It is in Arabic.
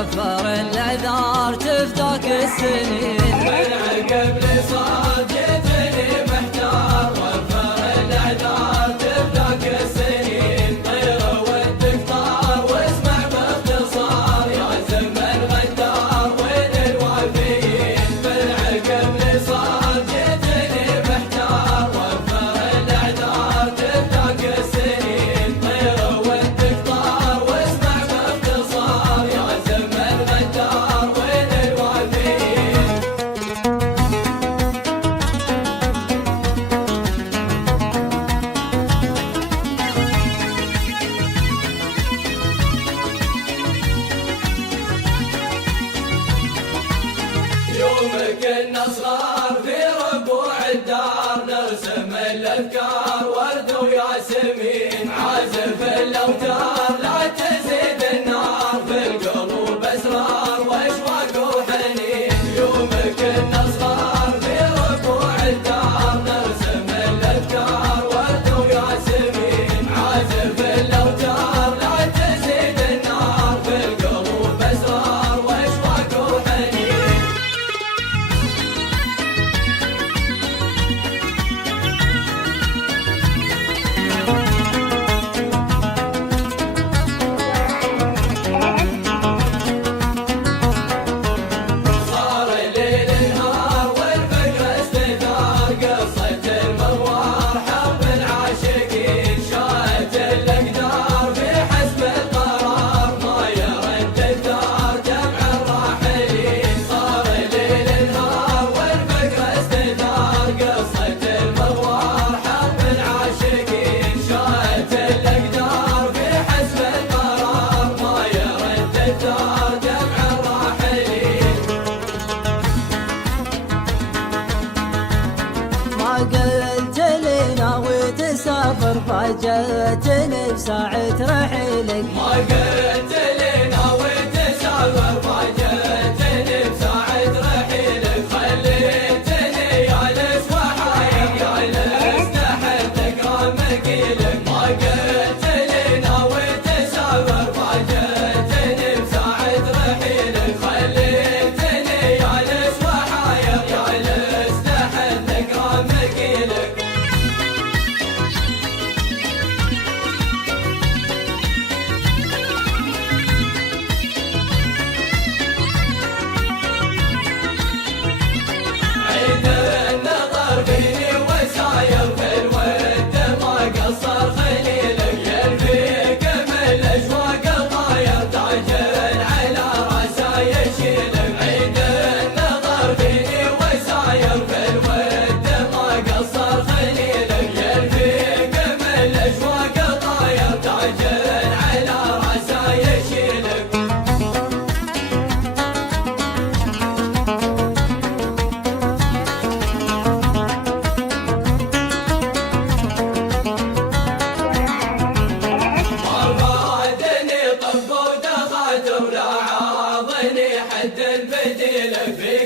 وفر الأعذار تفداك السنين. من عقب لصاد جيتني محتار وفر الأعذار تفداك السنين. طير ودك طار واسمع باختصار يا زم الغدار وين الوافيين. من عقب لصاد جيتني محتار وفر الأعذار تفداك السنين. طير ودك طار واسمع باختصار يا زم الغدار وين الوافيين. يوم كنا صغار في ربوع الدار نرسم الأذكار ورد وياسمين. عازف الأوتار لا تزيد النار في القلوب أسرار وأشواق وحنين. يوم كنا صغار في ربوع الدار نرسم الأذكار ورد وياسمين. عازف الأوتار لا تزيد النار في القلوب أسرار وأشواق وحنين. صار الليل نهار والفقر استثار قصة المغوار حرب العاشقين. شاءت الأقدار في حسب القرار ما يرد الثار جمع الراحلين. صار الليل نهار والفقر استثار قصة المغوار حرب العاشقين. شاءت الأقدار في حسب القرار ما يرد الثار جمع الراحلين. ما قلت لي ناوي تسافر فاجأتني بساعة رحيلك. ما قلت لي ناوي تسافر فاجأتني بساعة رحيلك. خليتني جالس وحاير جالس تحت اكرام مكيلك. ما قلت لي ناوي تسافر فاجأتني بساعة رحيلك. خليتني جالس وحاير جالس تحت اكرام مكيلك. عيد النظر فيني وساير في الود ما قصر خليلك. يلفيك من الاشواق طاير تاج على راسه يشيلك. عيد النظر فيني وساير في الود ما قصر خليلك. يلفيك من الاشواق طاير تاج على راسه يشيلك. مرادني طب ودخلت ولا عاضني حد بديلك. في